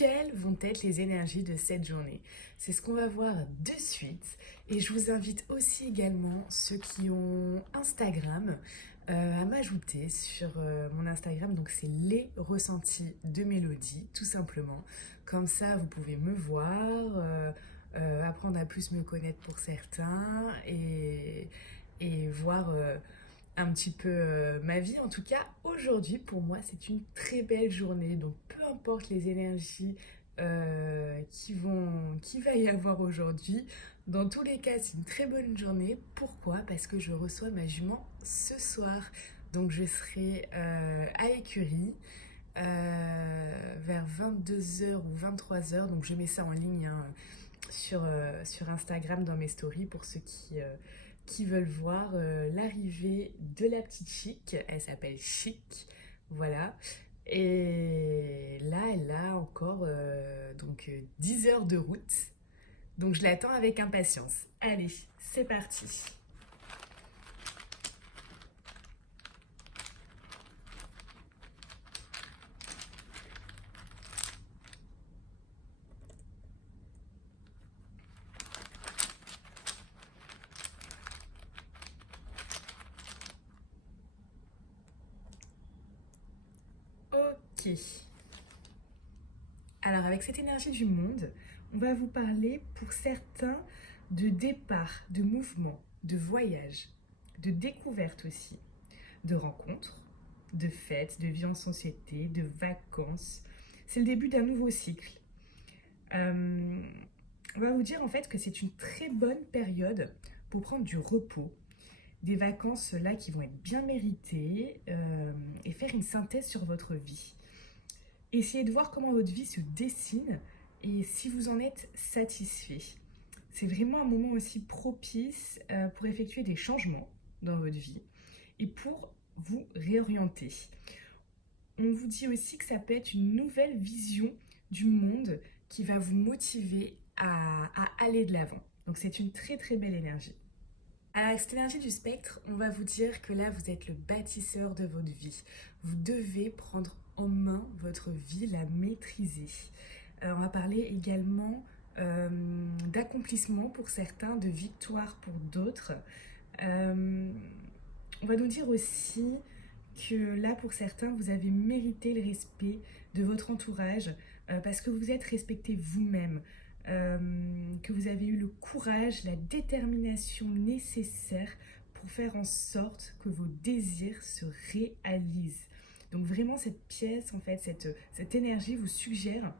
quelles vont être les énergies de cette journée? C'est ce qu'on va voir de suite. Et je vous invite aussi également, ceux qui ont Instagram, à m'ajouter sur mon Instagram. Donc c'est les ressentis de Mélodie, tout simplement. Comme ça, vous pouvez me voir, apprendre à plus me connaître pour certains et voir un petit peu ma vie. En tout cas, aujourd'hui, pour moi, c'est une très belle journée. Donc, peu importe les énergies qui va y avoir aujourd'hui, dans tous les cas, c'est une très bonne journée. Pourquoi? Parce que je reçois ma jument ce soir. Donc, je serai à Écurie vers 22h ou 23h. Donc, je mets ça en ligne hein, sur Instagram dans mes stories pour ceux qui veulent voir l'arrivée de la petite Chic. Elle s'appelle Chic, voilà. Et là, elle a encore 10 heures de route. Donc je l'attends avec impatience. Allez, c'est parti. Ok. Alors avec cette énergie du monde, on va vous parler pour certains de départ, de mouvement, de voyage, de découverte aussi, de rencontres, de fêtes, de vie en société, de vacances. C'est le début d'un nouveau cycle. Euh, on va vous dire en fait que c'est une très bonne période pour prendre du repos, des vacances là qui vont être bien méritées et faire une synthèse sur votre vie. Essayez de voir comment votre vie se dessine et si vous en êtes satisfait. C'est vraiment un moment aussi propice pour effectuer des changements dans votre vie et pour vous réorienter. On vous dit aussi que ça peut être une nouvelle vision du monde qui va vous motiver à aller de l'avant. Donc c'est une très très belle énergie. Alors avec cette énergie du spectre, on va vous dire que là vous êtes le bâtisseur de votre vie. Vous devez prendre en main votre vie, la maîtriser. On va parler également d'accomplissement pour certains, de victoire pour d'autres. On va nous dire aussi que là, pour certains, vous avez mérité le respect de votre entourage parce que vous êtes respecté vous-même, que vous avez eu le courage, la détermination nécessaire pour faire en sorte que vos désirs se réalisent. Donc vraiment, cette pièce, en fait, cette énergie vous suggère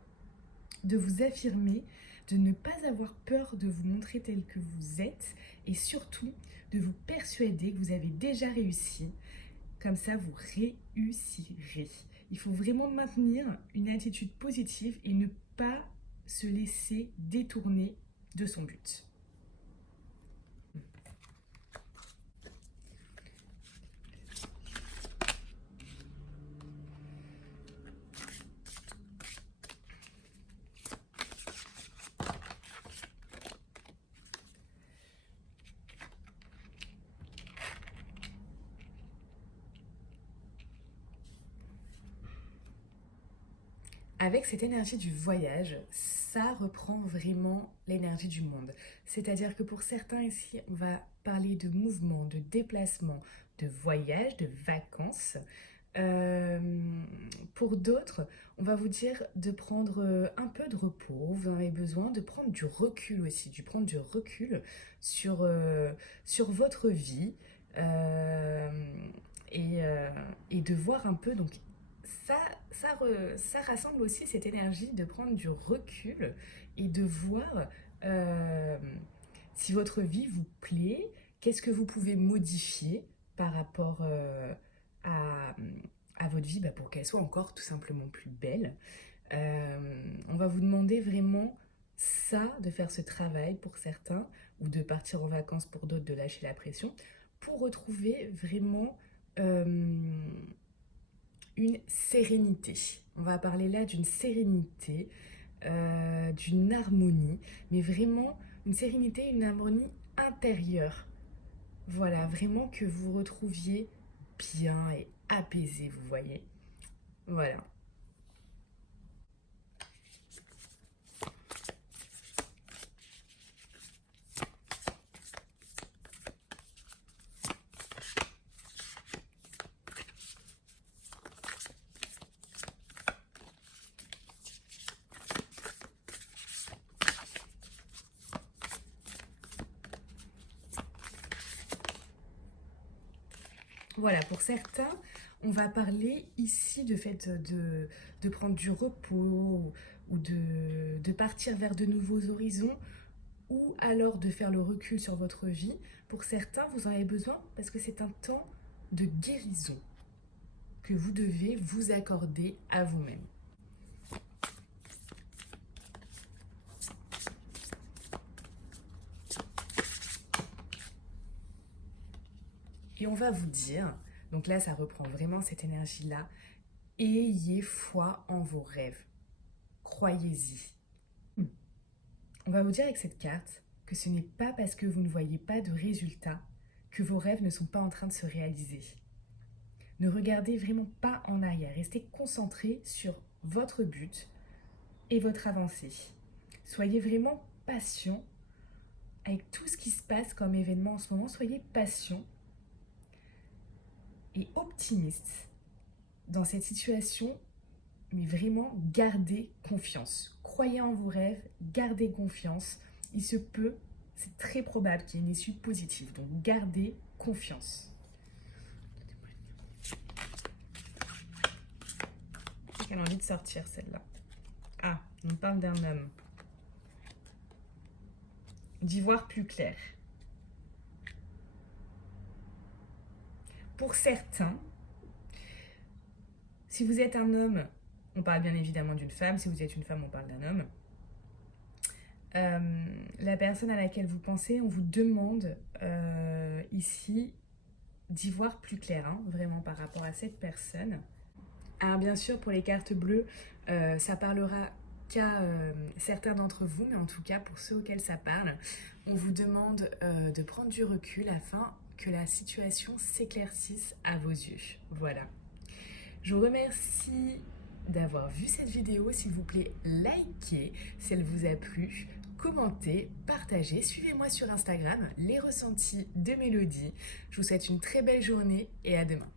de vous affirmer, de ne pas avoir peur de vous montrer tel que vous êtes et surtout de vous persuader que vous avez déjà réussi. Comme ça, vous réussirez. Il faut vraiment maintenir une attitude positive et ne pas se laisser détourner de son but. Avec cette énergie du voyage, ça reprend vraiment l'énergie du monde. C'est-à-dire que pour certains ici, on va parler de mouvement, de déplacement, de voyage, de vacances. Euh, pour d'autres, on va vous dire de prendre un peu de repos, vous en avez besoin, de prendre du recul aussi, de prendre du recul sur votre vie euh, et de voir un peu donc ça, ça rassemble aussi cette énergie de prendre du recul et de voir euh, si votre vie vous plaît, qu'est-ce que vous pouvez modifier par rapport à, à votre vie pour qu'elle soit encore tout simplement plus belle. On va vous demander vraiment ça, de faire ce travail pour certains, ou de partir en vacances pour d'autres, de lâcher la pression, pour retrouver vraiment une sérénité. On va parler là d'une sérénité, d'une harmonie, mais vraiment une sérénité, une harmonie intérieure. Voilà, vraiment que vous retrouviez bien et apaisé, vous voyez. Voilà. Voilà, pour certains, on va parler ici de fait de prendre du repos ou de partir vers de nouveaux horizons ou alors de faire le recul sur votre vie. Pour certains, vous en avez besoin parce que c'est un temps de guérison que vous devez vous accorder à vous-même. Et on va vous dire, donc là ça reprend vraiment cette énergie-là, ayez foi en vos rêves, croyez-y. On va vous dire avec cette carte que ce n'est pas parce que vous ne voyez pas de résultats que vos rêves ne sont pas en train de se réaliser. Ne regardez vraiment pas en arrière, restez concentré sur votre but et votre avancée. Soyez vraiment patient avec tout ce qui se passe comme événement en ce moment, soyez patient et optimiste dans cette situation, mais vraiment gardez confiance. Croyez en vos rêves, gardez confiance. Il se peut, c'est très probable qu'il y ait une issue positive, donc gardez confiance. Elle a envie de sortir celle-là. Ah, on parle d'un homme. D'y voir plus clair. Pour certains, si vous êtes un homme, on parle bien évidemment d'une femme. Si vous êtes une femme, on parle d'un homme. La personne à laquelle vous pensez, on vous demande ici d'y voir plus clair, hein, vraiment par rapport à cette personne. Alors bien sûr, pour les cartes bleues, ça parlera qu'à certains d'entre vous, mais en tout cas pour ceux auxquels ça parle, on vous demande de prendre du recul afin que la situation s'éclaircisse à vos yeux. Voilà. Je vous remercie d'avoir vu cette vidéo. S'il vous plaît, likez si elle vous a plu, commentez, partagez, suivez-moi sur Instagram, les ressentis de Mélodie. Je vous souhaite une très belle journée et à demain.